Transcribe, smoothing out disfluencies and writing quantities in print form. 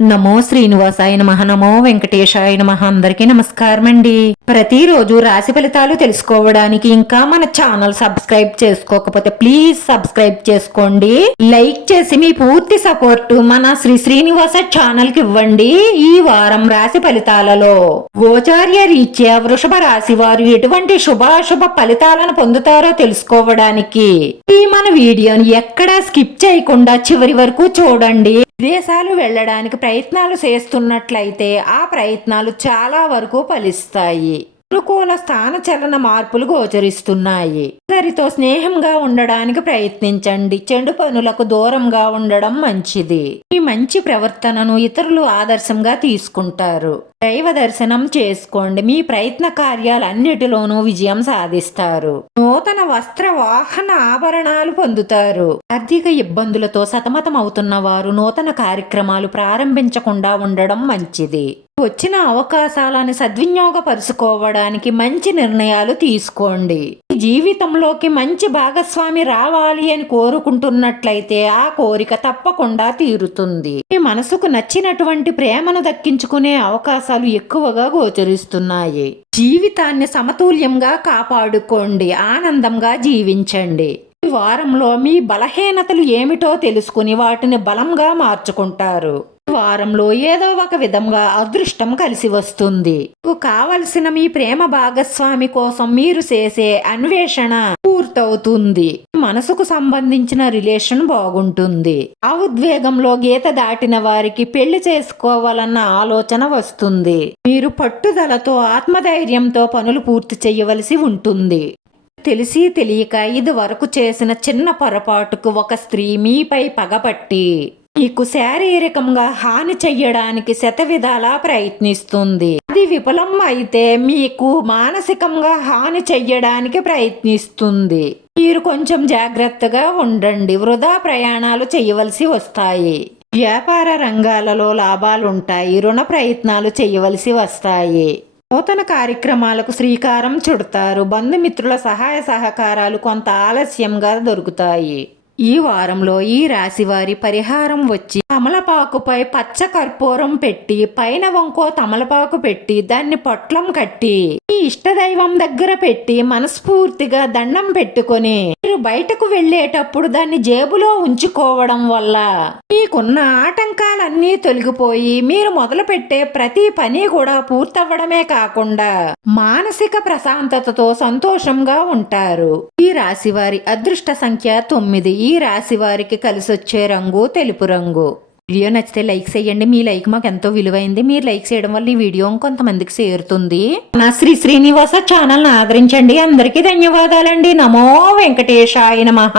నమో శ్రీనివాసాయ నమః. నమో వెంకటేశాయ నమః. అందరికీ నమస్కారం అండి. ప్రతిరోజు రాశి ఫలితాలు తెలుసుకోవడానికి ఇంకా మన ఛానల్ సబ్స్క్రైబ్ చేసుకోకపోతే ప్లీజ్ సబ్స్క్రైబ్ చేసుకోండి. లైక్ చేసి మీ పూర్తి సపోర్ట్ మన శ్రీనివాస ఛానల్ కి ఇవ్వండి. ఈ వారం రాశి ఫలితాలలో గోచార్య రీత్యా వృషభ రాశి వారు ఎటువంటి శుభాశుభ ఫలితాలను పొందుతారో తెలుసుకోవడానికి ఈ మన వీడియోని ఎక్కడా స్కిప్ చేయకుండా చివరి వరకు చూడండి. విదేశాలు వెళ్ళడానికి ప్రయత్నాలు చేస్తున్నట్లయితే ఆ ప్రయత్నాలు చాలా వరకు ఫలిస్తాయి. అనుకూల స్థాన చలన మార్పులు గోచరిస్తున్నాయి. అందరితో స్నేహంగా ఉండడానికి ప్రయత్నించండి. చెడు పనులకు దూరంగా ఉండడం మంచిది. ఈ మంచి ప్రవర్తనను ఇతరులు ఆదర్శంగా తీసుకుంటారు. దైవ దర్శనం చేసుకోండి. మీ ప్రయత్న కార్యాలన్నిటిలోనూ విజయం సాధిస్తారు. నూతన వస్త్ర వాహన ఆభరణాలు పొందుతారు. ఆర్థిక ఇబ్బందులతో సతమతం అవుతున్న వారు నూతన కార్యక్రమాలు ప్రారంభించకుండా ఉండడం మంచిది. వచ్చిన అవకాశాలను సద్వినియోగపరుచుకోవడానికి మంచి నిర్ణయాలు తీసుకోండి. జీవితంలోకి మంచి భాగస్వామి రావాలి అని కోరుకుంటున్నట్లయితే ఆ కోరిక తప్పకుండా తీరుతుంది. మీ మనసుకు నచ్చినటువంటి ప్రేమను దక్కించుకునే అవకాశాలు ఎక్కువగా గోచరిస్తున్నాయి. జీవితాన్ని సమతుల్యంగా కాపాడుకోండి. ఆనందంగా జీవించండి. ఈ వారంలో మీ బలహీనతలు ఏమిటో తెలుసుకుని వాటిని బలంగా మార్చుకుంటారు. వారంలో ఏదో ఒక విధంగా అదృష్టం కలిసి వస్తుంది. మీకు కావలసిన మీ ప్రేమ భాగస్వామి కోసం మీరు చేసే అన్వేషణ పూర్తవుతుంది. మనసుకు సంబంధించిన రిలేషన్ బాగుంటుంది. ఆ ఉద్వేగంలో గీత దాటిన వారికి పెళ్లి చేసుకోవాలన్న ఆలోచన వస్తుంది. మీరు పట్టుదలతో ఆత్మధైర్యంతో పనులు పూర్తి చేయవలసి ఉంటుంది. తెలిసి తెలియక ఇది వరకు చేసిన చిన్న పొరపాటుకు ఒక స్త్రీ మీపై పగపట్టి మీకు శారీరకంగా హాని చెయ్యడానికి శతవిధాలా ప్రయత్నిస్తుంది. అది విఫలం అయితే మీకు మానసికంగా హాని చెయ్యడానికి ప్రయత్నిస్తుంది. మీరు కొంచెం జాగ్రత్తగా ఉండండి. వృధా ప్రయాణాలు చేయవలసి వస్తాయి. వ్యాపార రంగాలలో లాభాలుంటాయి. రుణ ప్రయత్నాలు చేయవలసి వస్తాయి. నూతన కార్యక్రమాలకు శ్రీకారం చుడతారు. బంధుమిత్రుల సహాయ సహకారాలు కొంత ఆలస్యంగా దొరుకుతాయి. ఈ వారంలో ఈ రాశి వారి పరిహారం వచ్చి తమలపాకుపై పచ్చ కర్పూరం పెట్టి పైన వంకో తమలపాకు పెట్టి దాన్ని పొట్లం కట్టి మీ ఇష్టదైవం దగ్గర పెట్టి మనస్ఫూర్తిగా దండం పెట్టుకొని మీరు బయటకు వెళ్ళేటప్పుడు దాన్ని జేబులో ఉంచుకోవడం వల్ల మీకున్న ఆటంకాలన్నీ తొలగిపోయి మీరు మొదలు పెట్టే ప్రతి పని కూడా పూర్తవ్వడమే కాకుండా మానసిక ప్రశాంతతతో సంతోషంగా ఉంటారు. ఈ రాశి వారి అదృష్ట సంఖ్య 9. ఈ రాశి వారికి కలిసొచ్చే రంగు తెలుపు రంగు. వీడియో నచ్చితే లైక్ చేయండి. మీ లైక్ మాకు ఎంతో విలువైంది. మీరు లైక్ చేయడం వల్ల ఈ వీడియో కొంతమందికి చేరుతుంది. నా శ్రీనివాస ఛానల్ ఆదరించండి. అందరికీ ధన్యవాదాలండి. నమో వెంకటేశాయ నమః.